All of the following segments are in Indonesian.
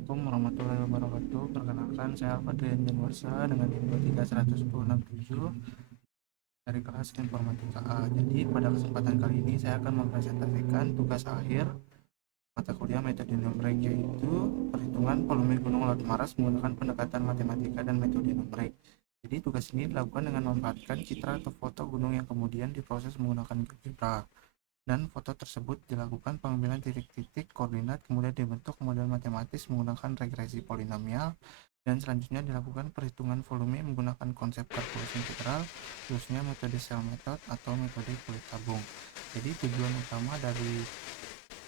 Assalamualaikum warahmatullahi wabarakatuh. Perkenalkan, saya Alfadrian Januarsa dengan NIM 23167 dari kelas Informatika A. Jadi pada kesempatan kali ini saya akan mempresentasikan tugas akhir mata kuliah metode numerik, yaitu perhitungan volume gunung laut Mars menggunakan pendekatan matematika dan metode numerik. Jadi tugas ini dilakukan dengan memanfaatkan citra atau foto gunung yang kemudian diproses menggunakan GeoGebra. Dan foto tersebut dilakukan pengambilan titik-titik koordinat, kemudian dibentuk model matematis menggunakan regresi polinomial, dan selanjutnya dilakukan perhitungan volume menggunakan konsep kalkulus integral, khususnya metode cell method atau metode kulit tabung. Jadi tujuan utama dari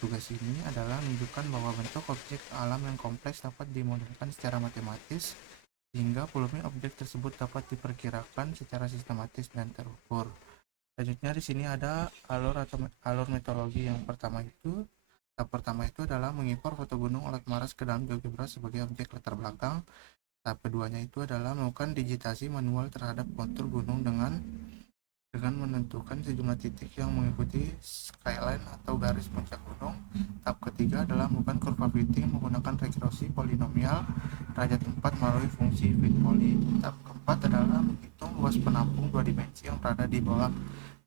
tugas ini adalah menunjukkan bahwa bentuk objek alam yang kompleks dapat dimodelkan secara matematis, sehingga volume objek tersebut dapat diperkirakan secara sistematis dan terukur. Selanjutnya di sini ada alur metodologi yang pertama itu. Tahap pertama itu adalah mengimpor foto gunung alat Mars ke dalam GeoGebra sebagai objek latar belakang. Tahap keduanya itu adalah melakukan digitasi manual terhadap kontur gunung dengan menentukan sejumlah titik yang mengikuti skyline atau garis puncak gunung. Tahap ketiga adalah melakukan kurva fitting menggunakan regresi polinomial derajat 4 melalui fungsi fit poly. Tahap keempat adalah menghitung luas penampung dua dimensi yang berada di bawah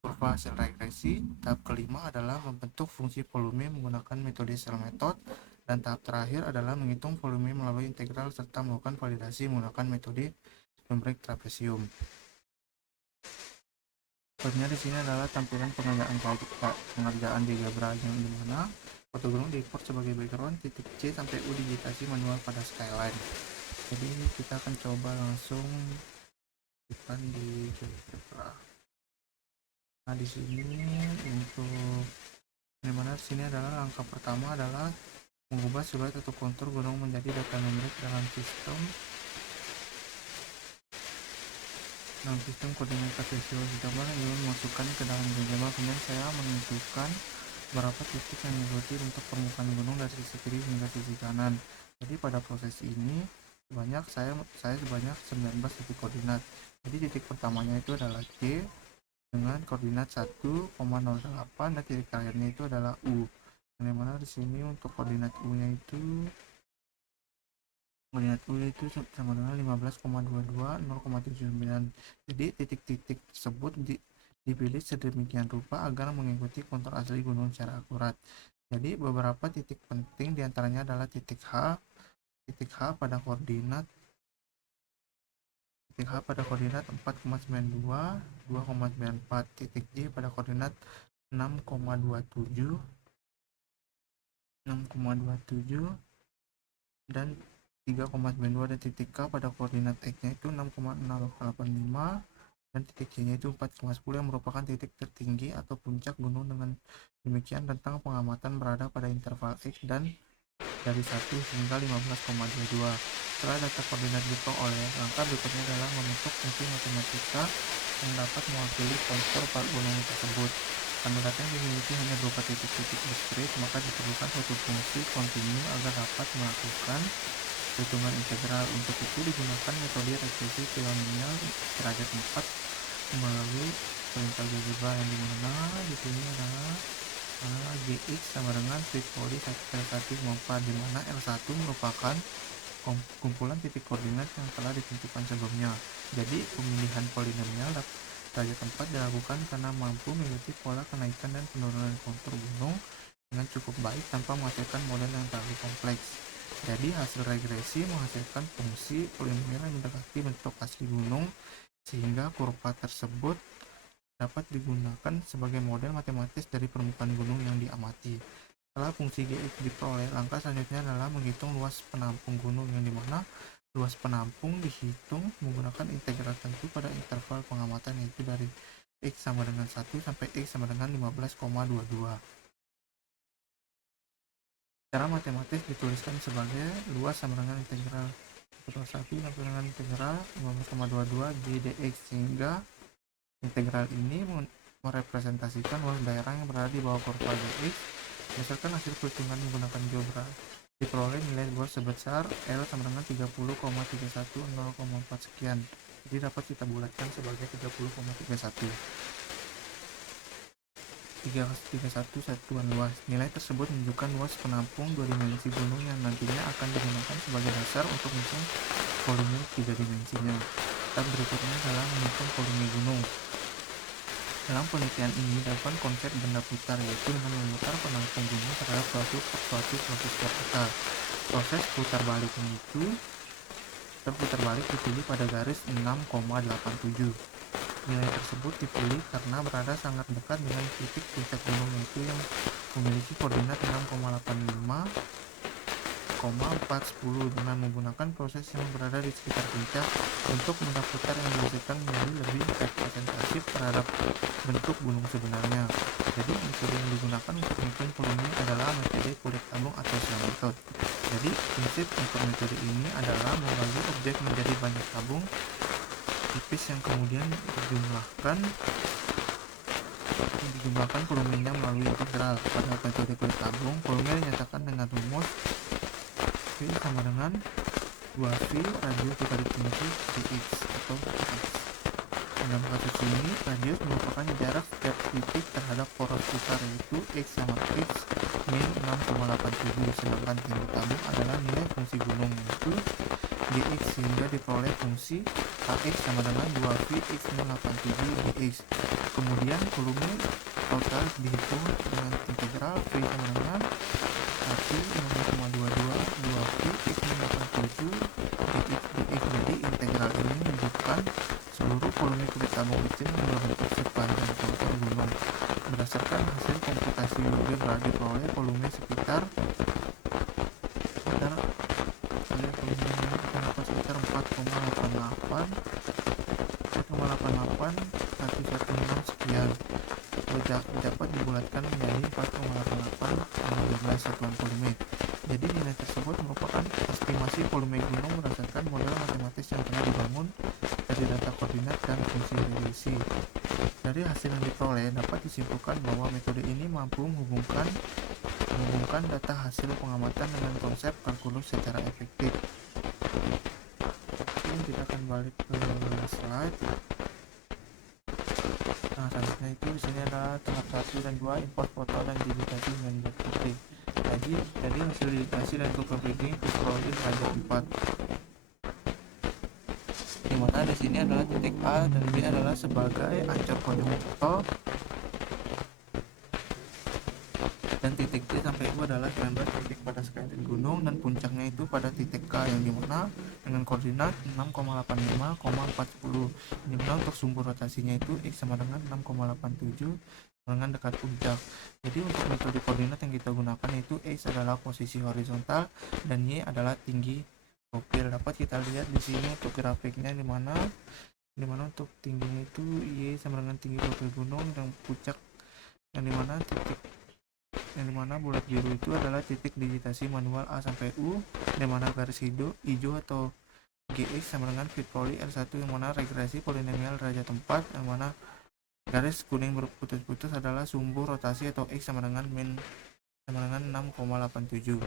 kurva hasil regresi. Tahap kelima adalah membentuk fungsi volume menggunakan metode cell method, dan tahap terakhir adalah menghitung volume melalui integral serta melakukan validasi menggunakan metode numerik trapesium. Selanjutnya di sini adalah tampilan pengerjaan GeoGebra yang dimana foto gunung diimport sebagai background, titik C sampai U digitasi manual pada skyline. Jadi kita akan coba langsung di GeoGebra. Nah di sini untuk dimana di sini adalah langkah pertama adalah mengubah siluet atau kontur gunung menjadi data numerik dalam sistem koordinat kartesial. Coba ingin masukkan ke dalam GeoGebra, kemudian saya menentukan berapa titik yang mengikuti untuk permukaan gunung dari sisi kiri hingga sisi kanan. Jadi pada proses ini saya sebanyak 19 titik koordinat. Jadi titik pertamanya itu adalah C dengan koordinat 1,08 dan titik terakhirnya itu adalah U. Yang mana di sini untuk koordinat U-nya itu sama dengan 15,22 0,79. Jadi titik-titik tersebut dipilih sedemikian rupa agar mengikuti kontur asli gunung secara akurat. Jadi beberapa titik penting diantaranya adalah titik H pada koordinat 4,92 2,94, titik J pada koordinat 6,27 dan 3,92, dan titik K pada koordinat X-nya itu 6,085 dan titik Y-nya itu 4,10 yang merupakan titik tertinggi atau puncak gunung. Dengan demikian rentang pengamatan berada pada interval X dan dari 1 hingga 15,22. Setelah data koordinat diperoleh, langkah berikutnya adalah membentuk fungsi matematika yang dapat mewakili kontur gunung tersebut. Karena data yang dimiliki hanya berupa titik-titik diskrit, maka diperlukan suatu fungsi kontinu agar dapat melakukan hitungan integral. Untuk itu digunakan metode regresi polinomial derajat 4 melalui perintah GeoGebra, yang dimana di sini adalah Gx sama dengan fit poly L1 4, di mana L1 merupakan kumpulan titik koordinat yang telah ditentukan sebelumnya. Jadi pemilihan polinomial derajat 4 dilakukan karena mampu mengikuti pola kenaikan dan penurunan kontur gunung dengan cukup baik tanpa menghasilkan model yang terlalu kompleks. Jadi hasil regresi menghasilkan fungsi polinomial yang mendekati bentuk asli gunung, sehingga kurva tersebut dapat digunakan sebagai model matematis dari permukaan gunung yang diamati. Setelah fungsi Gx diperoleh, langkah selanjutnya adalah menghitung luas penampung gunung, yang dimana luas penampung dihitung menggunakan integral tentu pada interval pengamatan, yaitu dari X sama dengan 1 sampai X sama dengan 15,22. Secara matematis dituliskan sebagai luas sama dengan integral 1 sampai dengan integral 15,22 G dx, sehingga integral ini merepresentasikan luas daerah yang berada di bawah kurva Gx. Berdasarkan hasil perhitungan menggunakan GeoGebra, diperoleh nilai luas sebesar L sama dengan 30,310,4 sekian. Jadi dapat kita bulatkan sebagai 30,31. 31 satuan luas. Nilai tersebut menunjukkan luas penampung dua dimensi gunung yang nantinya akan digunakan sebagai dasar untuk menghitung volume tiga dimensinya. Tahap berikutnya adalah menghitung volume gunung. Dalam penelitian ini dilakukan konsep benda putar, yaitu dengan memutar penampung gunung terhadap suatu proses vertikal. Proses putar baliknya itu terputar balik dipilih pada garis 6,87. Nilai tersebut dipilih karena berada sangat dekat dengan titik puncak gunung, yaitu yang memiliki koordinat 6,85,410 dengan menggunakan proses yang berada di sekitar puncak. Untuk benda putar yang dihasilkan menjadi lebih representatif terhadap bentuk gunung sebenarnya. Jadi metode yang digunakan untuk menghitung volume adalah metode kulit tabung atau cell method. Jadi prinsip untuk metode ini adalah membagi objek menjadi banyak tabung tipis yang kemudian dijumlahkan volumenya melalui integral. Pada metode kulit tabung, volume dinyatakan dengan rumus V sama dengan 2V radius dikali fungsi dx atau dx. Dalam kasus ini, radius merupakan jarak setiap titik terhadap poros putar, yaitu x sama x min 6,87, sedangkan tinggi tabung adalah nilai fungsi gunung, yaitu dx, sehingga diperoleh fungsi kx sama dengan 2v x min 87 dx. Kemudian volume total dihitung dengan integral V sama dengan 1,22 2v x min 87 dx dx. Jadi integral ini menunjukkan seluruh volume kulit tabung kecil yang berbentuk sepanjang kontur gunung. Berdasarkan hasil komputasi algebra diperoleh volume sekitar 4,88 sekian, dapat dibulatkan menjadi 4,88 satuan volume. Jadi nilai tersebut merupakan estimasi volume gunung berdasarkan model matematis yang telah dibangun dari data koordinat dan fungsi regresi. Dari hasil yang diperoleh dapat disimpulkan bahwa metode ini mampu menghubungkan data hasil pengamatan dengan konsep kalkulus secara efektif. Oke, kita akan balik ke slide. Nah, selanjutnya itu di sini adalah tahap 1 dan 2, import foto dan digitasi dengan putih. Jadi hasil digitasi dan tukar printing diperoleh derajat 4. Dimana di sini adalah titik A dan B adalah sebagai ancur kode foto, dan titik C sampai U adalah 19 titik pada skala gunung, dan puncaknya itu pada titik K yang dimana dengan koordinat 6,85,410. Dimana untuk sumber rotasinya itu X sama dengan 6,87 dengan dekat puncak. Jadi untuk metode koordinat yang kita gunakan itu X adalah posisi horizontal dan Y adalah tinggi profil. Dapat kita lihat di sini untuk grafiknya dimana untuk tingginya itu Y sama dengan tinggi profil gunung, dan puncak yang dimana bulat biru itu adalah titik digitasi manual A sampai U, dimana garis hijau atau GX sama dengan fit poly R1 yang mana regresi polinomial derajat 4, yang mana garis kuning berputus-putus adalah sumbu rotasi atau X sama dengan min sama dengan 6,87.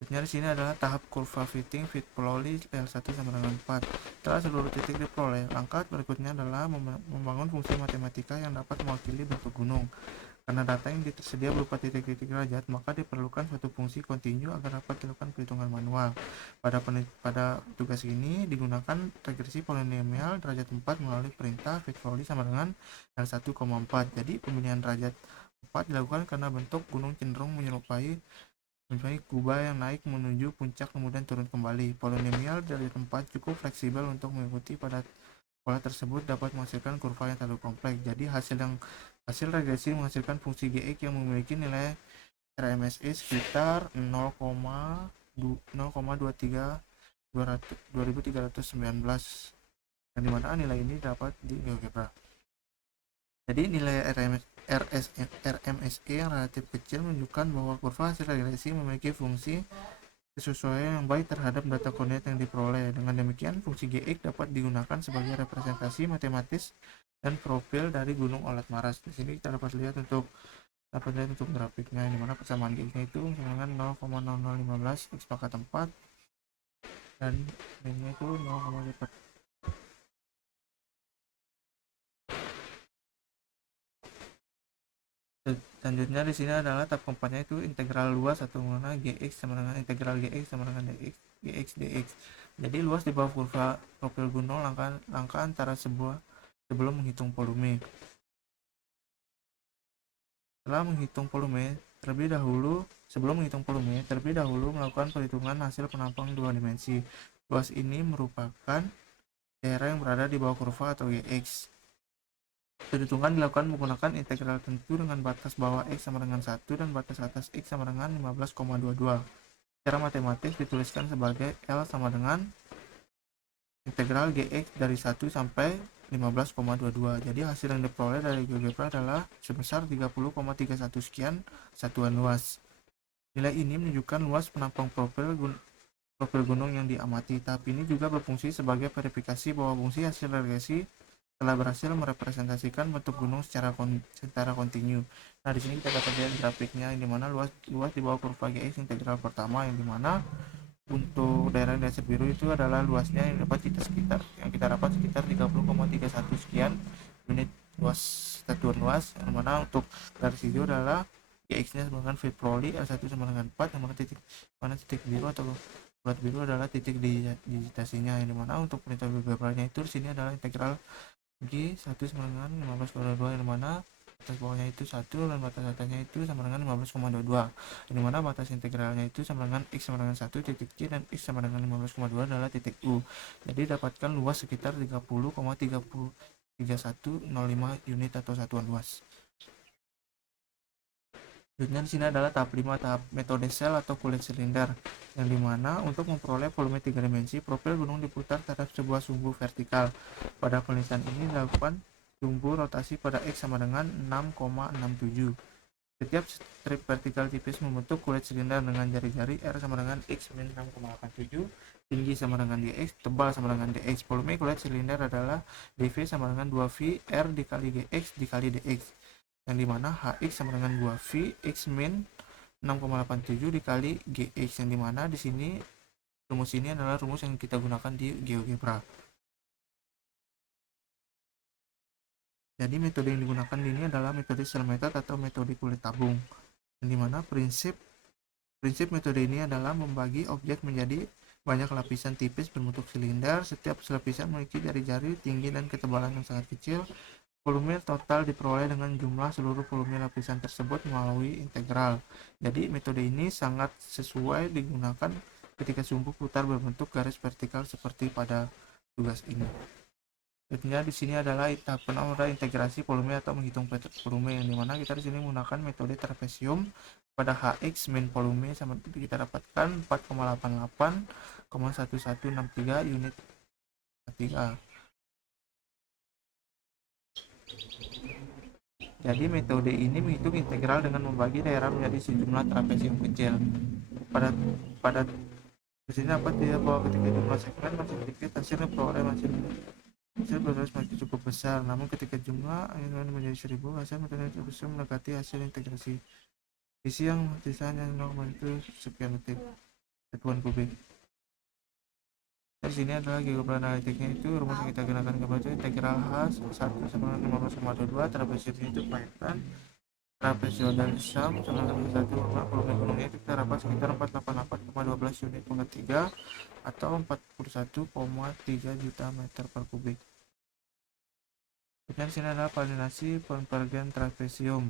Selanjutnya di sini adalah tahap kurva fitting fit poly L1 sama dengan 4. Setelah seluruh titik diperoleh, langkah berikutnya adalah membangun fungsi matematika yang dapat mewakili bentuk gunung. Karena data yang tersedia berupa titik-titik derajat, maka diperlukan suatu fungsi kontinu agar dapat dilakukan perhitungan manual. Pada tugas ini digunakan regresi polinomial derajat 4 melalui perintah fit poly sama dengan L1,4. Jadi pemilihan derajat 4 dilakukan karena bentuk gunung cenderung menyerupai kubah yang naik menuju puncak kemudian turun kembali. Polinomial derajat 4 cukup fleksibel untuk mengikuti pada pola tersebut dapat menghasilkan kurva yang terlalu kompleks. Jadi hasil regresi menghasilkan fungsi Gx yang memiliki nilai RMSE sekitar 0,2319, dan dimana nilai ini dapat di GeoGebra. Jadi nilai RMSE yang relatif kecil menunjukkan bahwa kurva hasil regresi memiliki fungsi kesesuaian yang baik terhadap data koordinat yang diperoleh. Dengan demikian, fungsi Gx dapat digunakan sebagai representasi matematis dan profil dari Gunung Olet Maras. Di sini kita dapat lihat untuk grafiknya, di mana persamaan Gx-nya itu dengan 0,0015 X pangkat 4 dan min-nya itu 0,4. Selanjutnya di sini adalah tahap keempatnya itu integral luas atau mana gx sama dengan integral gx sama dengan dx. Jadi luas di bawah kurva profil gunung langkah antara sebuah sebelum menghitung volume. Sebelum menghitung volume, terlebih dahulu melakukan perhitungan hasil penampang dua dimensi. Luas ini merupakan daerah yang berada di bawah kurva atau gx. Perhitungan dilakukan menggunakan integral tentu dengan batas bawah x sama dengan 1 dan batas atas x sama dengan 15,22. Secara matematis dituliskan sebagai L sama dengan integral gx dari 1 sampai 15,22. Jadi hasil yang diperoleh dari GeoGebra adalah sebesar 30,31 sekian satuan luas. Nilai ini menunjukkan luas penampang profil gunung yang diamati. Tahap ini juga berfungsi sebagai verifikasi bahwa fungsi hasil regresi telah berhasil merepresentasikan bentuk gunung secara kontinu. Nah, di sini kita dapat lihat grafiknya yang dimana luas di bawah kurva GX integral pertama yang dimana untuk daerah dasar biru itu adalah luasnya yang kita dapat sekitar 30,31 sekian unit luas satuan luas, yang mana untuk garis hijau adalah GX-nya sama dengan Fit Proli L1 sama dengan 4, yang mana titik biru atau bulat biru adalah titik digitasinya, yang dimana untuk perintah geografinya itu di sini adalah integral G1 sama dengan 15,22, yang mana batas bawahnya itu 1 dan batas atasnya itu sama dengan 15,22, yang mana batas integralnya itu sama dengan x sama dengan 1 titik C dan x sama dengan 15,2 adalah titik U. Jadi dapatkan luas sekitar 30,3105 unit atau satuan luas. Selanjutnya di sini adalah tahap 5, tahap metode sel atau kulit silinder, yang dimana untuk memperoleh volume 3 dimensi, profil gunung diputar terhadap sebuah sumbu vertikal. Pada penelitian ini dilakukan sumbu rotasi pada X sama dengan 6,67. Setiap strip vertikal tipis membentuk kulit silinder dengan jari-jari R sama dengan X min 6,87, tinggi sama dengan dx, tebal sama dengan dx. Volume kulit silinder adalah dv sama dengan 2v R dikali gx dikali dx, yang dimana hx sama dengan 2v x min 6,87 dikali gx, yang dimana di sini rumus ini adalah rumus yang kita gunakan di GeoGebra. Jadi metode yang digunakan di ini adalah metode cell method atau metode kulit tabung, yang dimana prinsip metode ini adalah membagi objek menjadi banyak lapisan tipis berbentuk silinder. Setiap lapisan memiliki jari-jari tinggi dan ketebalan yang sangat kecil. Volume total diperoleh dengan jumlah seluruh volume lapisan tersebut melalui integral. Jadi metode ini sangat sesuai digunakan ketika sumbu putar berbentuk garis vertikal seperti pada tugas ini. Selanjutnya di sini adalah tahap pertama, integrasi volume atau menghitung volume, yang dimana kita di sini menggunakan metode trapesium. Pada hx min volume sama kita dapatkan 4,88,1163 unit 3. Jadi metode ini menghitung integral dengan membagi daerah menjadi sejumlah trapesium kecil. Pada di sini dapat dilihat bahwa ketika jumlah segmen masih sedikit, hasilnya peroleh hasil masih cukup besar. Namun ketika jumlah menjadi 1000, hasil metode itu mendekati hasil integrasi. Isi yang sisanya normal itu sekian detik satuan kubik. Di sini adalah GeoGebra analitiknya, itu rumus yang kita gunakan kemarin itu integral H 1 sama dengan 15,22, trapesium itu Python, trapezoidal sum sama dengan 1, volume gunungnya itu kita dapat sekitar 488,12 unit pangkat 3 atau 41,3 juta meter per kubik. Kemudian di sini adalah validasi pembagian trapesium,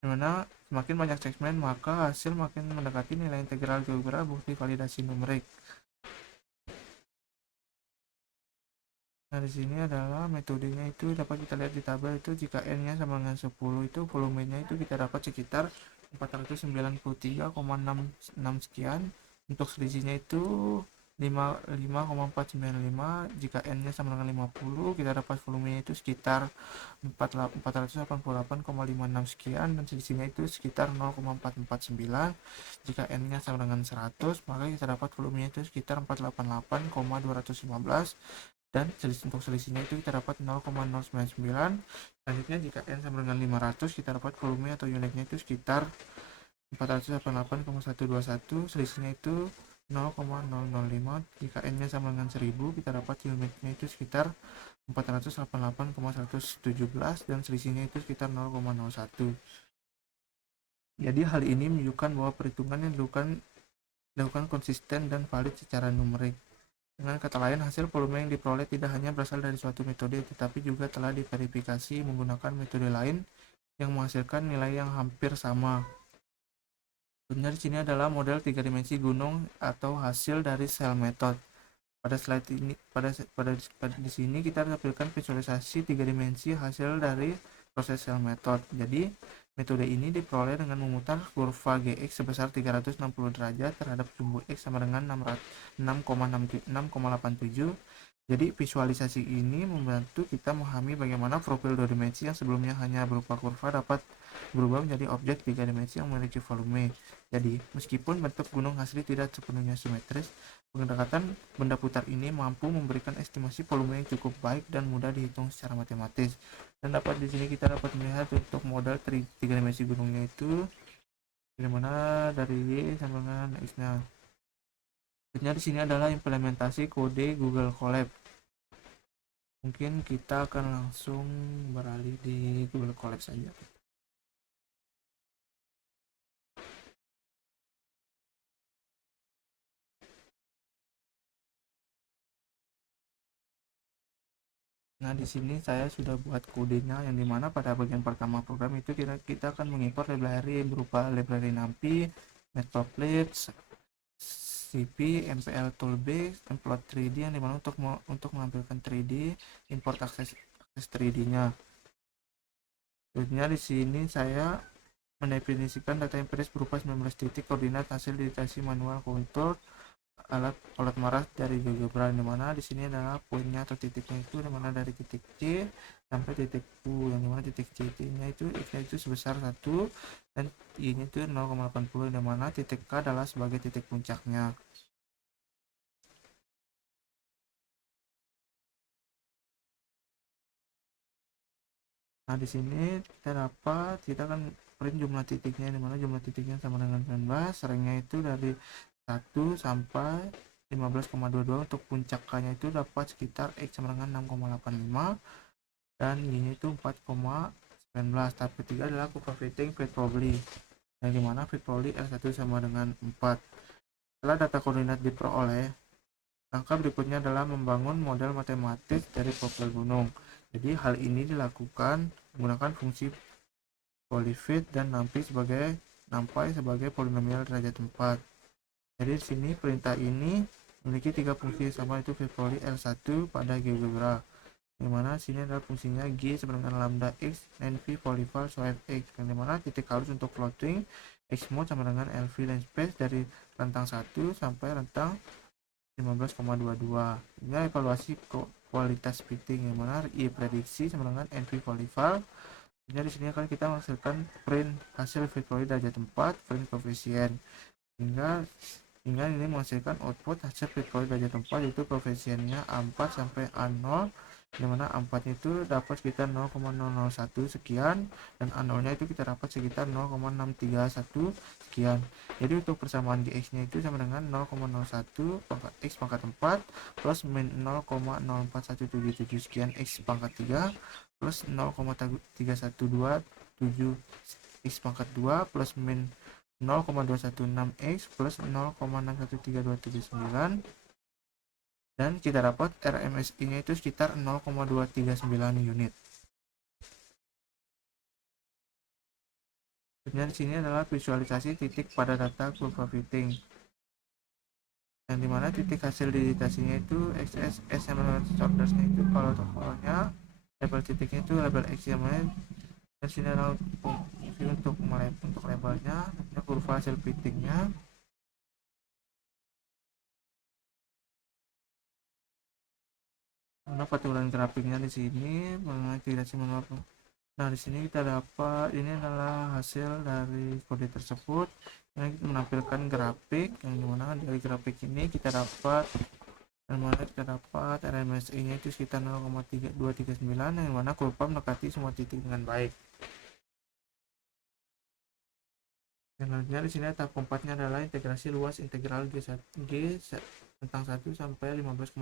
dimana semakin banyak segmen maka hasil makin mendekati nilai integral GeoGebra bukti validasi numerik. Nah, di sini adalah metodenya, itu dapat kita lihat di tabel itu jika n-nya sama dengan 10 itu volumenya itu kita dapat sekitar 493,66 sekian. Untuk selisihnya itu 5,495. Jika n-nya sama dengan 50 kita dapat volumenya itu sekitar 488,56 sekian, dan selisihnya itu sekitar 0,449. Jika n-nya sama dengan 100 maka kita dapat volumenya itu sekitar 488,215, dan untuk selisihnya itu kita dapat 0,099. Selanjutnya jika n sama dengan 500 kita dapat volume atau unitnya itu sekitar 488,121, selisihnya itu 0,005. Jika n-nya sama dengan 1000, kita dapat unitnya itu sekitar 488,117 dan selisihnya itu sekitar 0,01. Jadi hal ini menunjukkan bahwa perhitungan yang dilakukan konsisten dan valid secara numerik. Dengan kata lain, hasil volume yang diperoleh tidak hanya berasal dari suatu metode, tetapi juga telah diverifikasi menggunakan metode lain yang menghasilkan nilai yang hampir sama. Contohnya di sini adalah model 3 dimensi gunung atau hasil dari Shell method. Pada slide ini, di sini kita tampilkan visualisasi 3 dimensi hasil dari proses Shell method. Jadi, metode ini diperoleh dengan memutar kurva Gx sebesar 360 derajat terhadap sumbu X sama dengan 6,87. Jadi visualisasi ini membantu kita memahami bagaimana profil 2 dimensi yang sebelumnya hanya berupa kurva dapat berubah menjadi objek 3 dimensi yang memiliki volume. Jadi, meskipun bentuk gunung asli tidak sepenuhnya simetris, pendekatan benda putar ini mampu memberikan estimasi volume yang cukup baik dan mudah dihitung secara matematis. Dan dapat di sini kita dapat melihat untuk model 3 dimensi gunungnya itu bagaimana dari Y sama dengan X-nya. Selanjutnya di sini adalah implementasi kode Google Colab. Mungkin kita akan langsung beralih di Google Colab saja. Nah, di sini saya sudah buat kodenya, yang dimana pada bagian pertama program itu kita akan mengimpor library berupa library NumPy, Matplotlib, CP, MPL Toolbase, Template 3D, yang dimana untuk menampilkan 3D, import akses 3D-nya. Selanjutnya di sini saya mendefinisikan data empiris berupa 19 titik koordinat hasil digitasi manual kontur alat maras dari GeoGebra, di mana di sini adalah poinnya atau titiknya itu di mana dari titik C sampai titik U, yang dimana titik C nya itu X-nya itu sebesar 1 dan Y-nya itu 0,80, di mana titik K adalah sebagai titik puncaknya. Nah, di sini kita akan print jumlah titiknya, di mana jumlah titiknya sama dengan 19, ringnya itu dari 1 sampai 15,22. Untuk puncak K-nya itu dapat sekitar X sama dengan 6,85 dan Y-nya itu 4,19. Tahap ketiga adalah Cooper fitting fit probably, yang dimana fit probably L1 sama dengan 4. Setelah data koordinat diperoleh, langkah berikutnya adalah membangun model matematis dari profil gunung. Jadi hal ini dilakukan menggunakan fungsi polyfit dan NumPy sebagai polinomial derajat 4. Jadi di sini perintah ini memiliki 3 fungsi sama, itu Vivoli L1 pada GeoGebra, dimana sini adalah fungsinya G sama dengan lambda X dan V polyval swipe X, yang dimana titik halus untuk floating, X mode sama dengan LV length space dari rentang 1 sampai rentang 15,22. Ini evaluasi kualitas fitting, yang mana I prediksi sama dengan NV polyval. Jadi di sini akan kita menghasilkan print hasil Vivoli derajat 4, print koefisien, hingga ini menghasilkan output hasil Vivoli derajat 4, yaitu koefisiennya A4 sampai A0, dimana A4 itu dapat sekitar 0,001 sekian dan A0 nya itu kita dapat sekitar 0,631 sekian. Jadi untuk persamaan Gx nya itu sama dengan 0,01 pangkat X pangkat 4 plus min 0,04177 sekian X pangkat 3 plus 0,3127 X pangkat 2 plus min 0,216 X plus 0,613279, dan kita dapat RMSI nya itu sekitar 0,239 unit. Sebenarnya di sini adalah visualisasi titik pada data kurva fitting, yang dimana titik hasil digitasinya itu XSS yang ordersnya itu kalau totalnya label titiknya itu label XML, dan sini adalah fungsi untuk labelnya, kurva hasil fittingnya. Mana patulan grafiknya di sini mengenai integrasi manual. Nah, di sini kita dapat ini adalah hasil dari kode tersebut yang menampilkan grafik, yang dimana dari grafik ini kita dapat RMSI nya itu sekitar 0,239, yang mana kurva mendekati semua titik dengan baik. Selanjutnya di sini tahap keempatnya adalah integrasi luas integral G tentang 1 sampai 15,22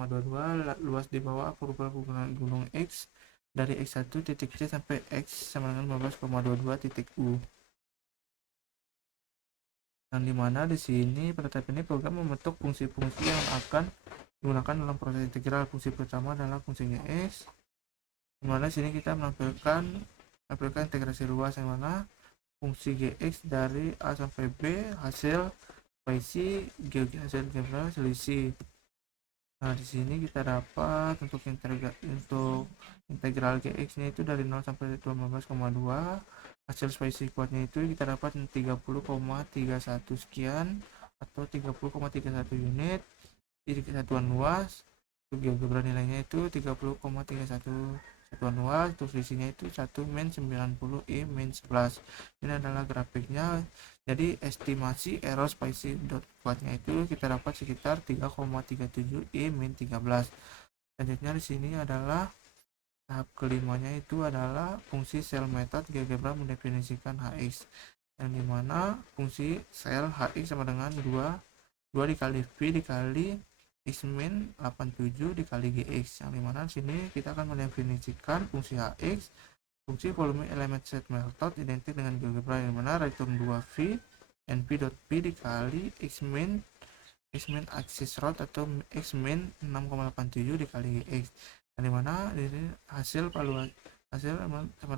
luas di bawah parabola gunung X dari X1 titik C sampai X sama dengan 15,22 titik U. Yang dimana di sini pada tahap ini program membentuk fungsi-fungsi yang akan digunakan dalam proses integral. Fungsi pertama adalah fungsinya X, dimana sini kita menampilkan integrasi luas yang mana fungsi Gx dari A sampai B hasil spacey hasil selisih. Nah di sini kita dapat untuk integral Gx nya itu dari 0 sampai 15,2, hasil spacey kuatnya itu kita dapat 30,31 sekian atau 30,31 unit di satuan luas. Untuk GeoGebra nilainya itu 30,31 satuan luas. Untuk selisihnya itu 1 min 90 I min 11. Ini adalah grafiknya. Jadi estimasi error spacey dot kuatnya itu kita dapat sekitar 3,37 I min 13. Selanjutnya di sini adalah tahap kelimanya itu adalah fungsi cell method. GeoGebra mendefinisikan Hx, yang dimana fungsi cell Hx sama dengan 2 dikali V dikali X min 87 dikali Gx, yang dimana sini kita akan mendefinisikan fungsi Hx, fungsi volume element set method identik dengan GeoGebra, yang mana return 2V np.p dikali X min axis root atau X min 6,87 dikali Gx, yang dimana ini hasil sama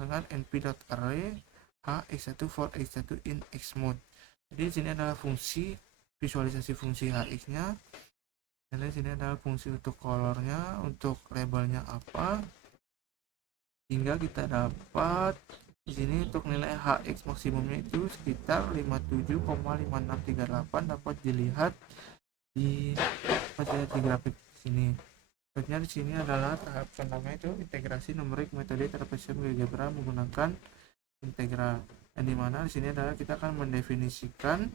dengan np.array Hx1 for x1 in x mode. Jadi sini adalah fungsi visualisasi fungsi Hx nya. Jadi sini adalah fungsi untuk colornya, untuk labelnya apa, hingga kita dapat di sini untuk nilai Hx maksimumnya itu sekitar 57,5638 dapat dilihat di grafik sini. Selanjutnya di sini adalah tahap pertama itu integrasi numerik metode trapesium GeoGebra menggunakan integral, yang dimana di sini adalah kita akan mendefinisikan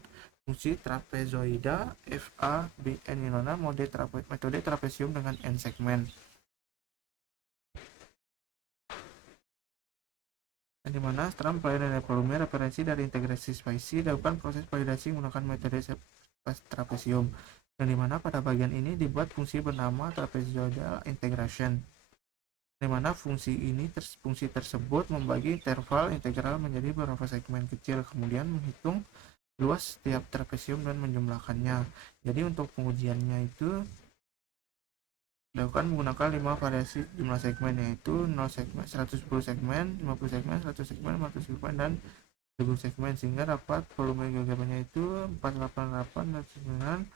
fungsi trapezoida FABN, di mana metode trapesium dengan n segmen, yang dimana setelah mempelajari volume referensi dari integrasi spacey dilakukan proses validasi menggunakan metode trapesium, yang dimana pada bagian ini dibuat fungsi bernama trapezoidal integration, di mana fungsi tersebut membagi interval integral menjadi beberapa segmen kecil, kemudian menghitung luas setiap trapesium dan menjumlahkannya. Jadi untuk pengujiannya itu dilakukan menggunakan 5 variasi jumlah segmen, yaitu 0 segmen, 110 segmen, 50 segmen, 100 segmen, 100 segmen, dan 1000 segmen, sehingga dapat volume GeoGebra-nya itu 488 dan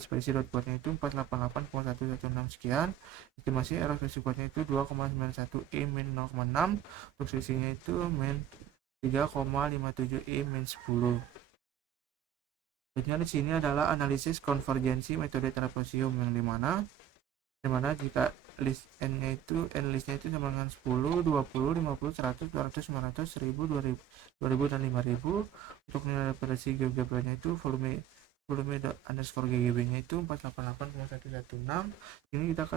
spacey dot kuatnya itu 488,116 sekian. Estimasi error spacey kuatnya itu 2,91 I min 0,6. Untuk selisihnya itu min 3,57 I min 10. Selanjutnya di sini adalah analisis konvergensi metode trapesium, yang dimana jika list n-nya itu sama dengan 10, 20, 50, 100, 200, 500, 1000, 2000, dan 5000. Untuk nilai referensi GeoGebra-nya itu volume underscore GGB-nya itu 488,116. Ini kita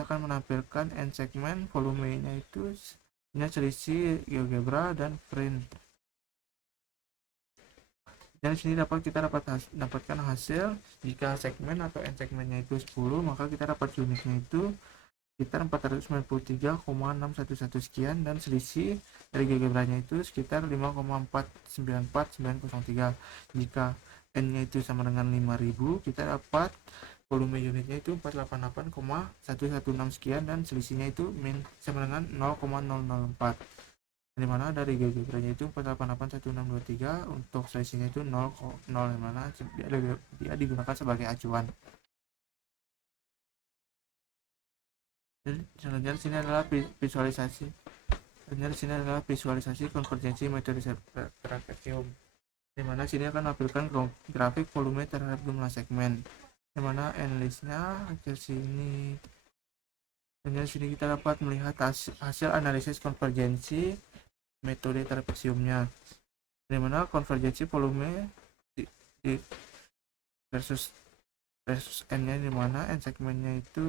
akan menampilkan n segmen, volumenya itu selisih GeoGebra dan print. Dan sini kita dapatkan hasil jika segmen atau n segmennya itu 10, maka kita dapat unitnya itu sekitar 493,611 sekian, dan selisih dari GeoGebra-nya itu sekitar 5,494903. Jika n-nya itu sama dengan 5000, kita dapat volume unitnya itu 488,116 sekian, dan selisihnya itu sama dengan 0,004. Dimana dari GeoGebra-nya itu 4881623, untuk selisihnya itu 0, dimana dia digunakan sebagai acuan. Jadi selanjutnya sini adalah visualisasi konvergensi metode trapesium, dimana sini akan menampilkan grafik volume terhadap jumlah segmen, dimana n-list-nya ke sini. Dan di sini kita dapat melihat hasil analisis konvergensi metode trapesiumnya, dimana konvergensi volume versus n-nya, dimana n segmennya itu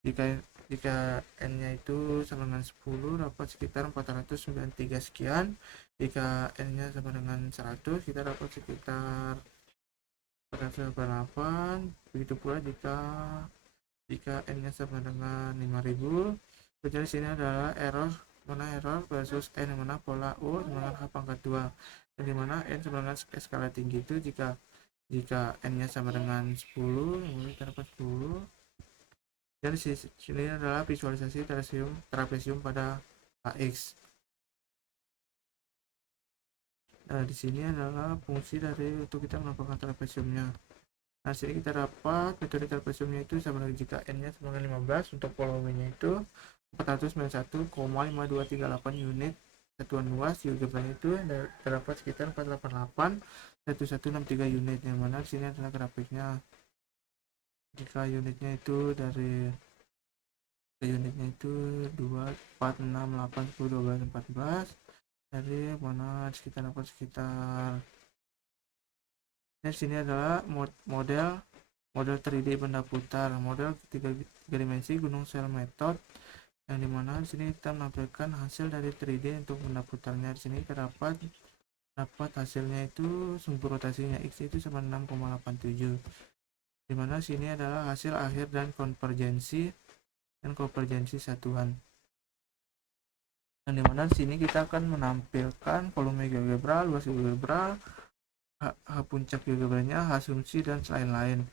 jika Jika n-nya itu sama dengan 10 dapat sekitar 493 sekian. Jika n-nya sama dengan 100 kita dapat sekitar 488. Begitu pula jika n-nya sama dengan 5000. Jadi sini adalah error versus n, yang mana pola U sama dengan h pangkat 2, dan dimana n sama dengan skala tinggi itu jika n-nya sama dengan 10, kita dapat 10. Dan sini adalah visualisasi trapesium pada AX. Nah, di sini adalah fungsi dari untuk kita melakukan trapesiumnya. Nah, sini kita dapat metode trapesiumnya itu sama dengan jika n-nya sama dengan 15, untuk volumenya itu 491,5238 unit satuan luas. GeoGebra-nya itu terdapat sekitar 488,1163 unit, yang mana di sini adalah grafiknya. Jika unitnya itu 2, 4, 6, 8, 10, 12, 14, dari mana kita dapat sekitar. Di sini adalah model 3D benda putar, model 3 dimensi gunung sel method, yang dimana di sini kita menampilkan hasil dari 3D untuk benda putarnya. Di sini kita dapat hasilnya itu sumber rotasinya X itu sama 6,87, dimana sini adalah hasil akhir dan konvergensi satuan. Dan dimana di sini kita akan menampilkan volume GeoGebra, luas GeoGebra, H puncak GeoGebra-nya, asumsi, dan lain-lain.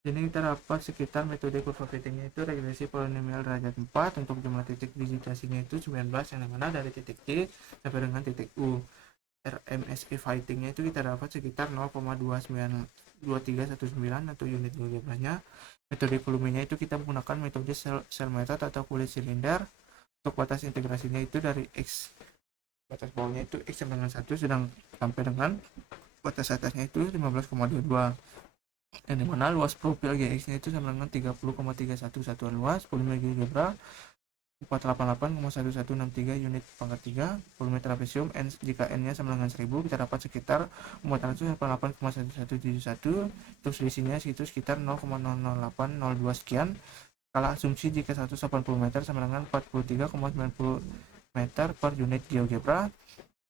Jadi kita dapat sekitar metode kurva fittingnya itu regresi polinomial derajat 4, untuk jumlah titik digitasinya itu 19, yang dimana dari titik T sampai dengan titik U. RMSE fittingnya itu kita dapat sekitar 0,2319 atau unit GeoGebra-nya. Metode volumenya itu kita menggunakan metode cell method atau kulit silinder. Untuk batas integrasinya itu dari X, batas bawahnya itu X sampai dengan 1, sedang sampai dengan batas atasnya itu 15,22, dan dimana luas profil GX nya itu sama dengan 30,31 satuan luas. Volume GeoGebra 488,1163 unit pangkat 3. Volume trapesium N, jika N nya sama dengan 1000, kita dapat sekitar 488,1171. Untuk selisihnya itu sekitar 0,00802 sekian. Skala asumsi jika 180 meter sama dengan 43,90 meter per unit GeoGebra.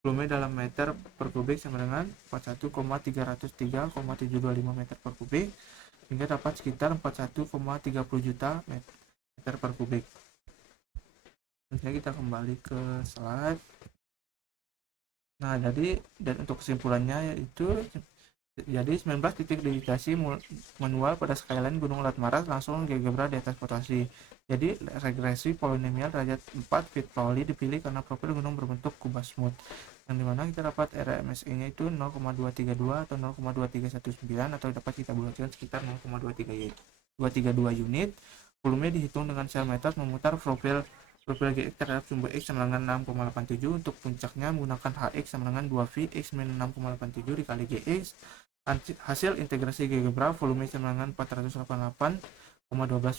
Volume dalam meter per kubik sama dengan 41,303,725 meter per kubik, hingga dapat sekitar 41,30 juta meter per kubik. Selanjutnya kita kembali ke slide. Nah, dan untuk kesimpulannya yaitu, jadi 19 titik digitasi manual pada skyline Gunung Latmaras langsung GeoGebra di atas potasi. Jadi regresi polinomial derajat 4 Fit Pauli dipilih karena profil gunung berbentuk kubas smooth, yang dimana kita dapat RMSE nya itu 0,232 atau 0,2319, atau dapat kita bulatkan sekitar 0,232 unit. Volume dihitung dengan cell method memutar profil GX terhadap sumber X sama dengan 6,87. Untuk puncaknya menggunakan HX sama dengan 2V X min 6,87 dikali GX. Hasil integrasi GeoGebra volume sama dengan 488,12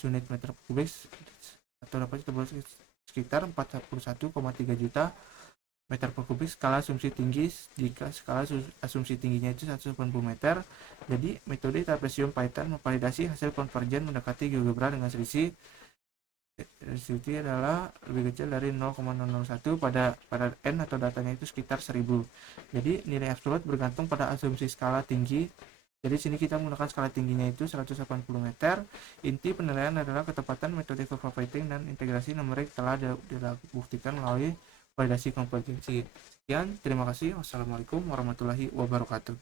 unit meter kubik, atau dapat kita buat sekitar 41,3 juta meter per kubik. Skala asumsi tinggi, jika skala asumsi tingginya itu 180 meter. Jadi metode trapesium Python memvalidasi hasil konvergen mendekati GeoGebra dengan selisih adalah lebih kecil dari 0,001 pada n atau datanya itu sekitar 1000. Jadi nilai absolut bergantung pada asumsi skala tinggi. Jadi sini kita menggunakan skala tingginya itu 180 meter. Inti penilaian adalah ketepatan metode kurva fitting dan integrasi numerik telah dibuktikan melalui validasi konvergensi. Sekian, terima kasih. Wassalamualaikum warahmatullahi wabarakatuh.